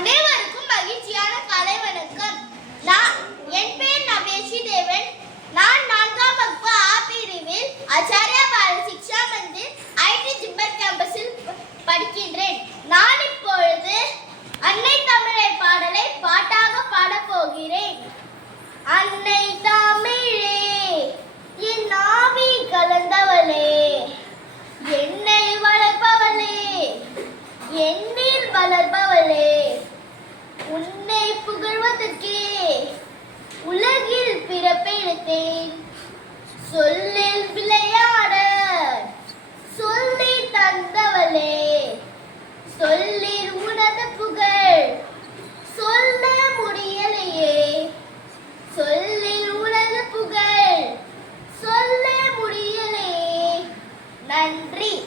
அனைவருக்கும் மகிழ்ச்சியான காலை வணக்கம். நான் என் பேர் நவேஷி தேவன். நான் நான்காம் வகுப்பு ஆ பிரிவில் ஆச்சாரியா பால சிக்ஷா மந்திர் ஐடி ஜிப்பர் கேம்பஸில் படிக்கின்றேன். நான் இப்பொழுது அன்னை தமிழை பாடலை பாட்டாக பாடப் போகிறேன். அன்னை தமிழே என் ஆவி கலந்தவளே என்னை வளர்ப்பவளே என்னில் வளர்ப்பவளே. சொல்லில் விளையாட சொல்லி தந்தவளே. சொல்லில் உனது புகழ் சொல்ல முடியலையே. சொல்லில் உனது புகழ் சொல்ல முடியலையே. நன்றி.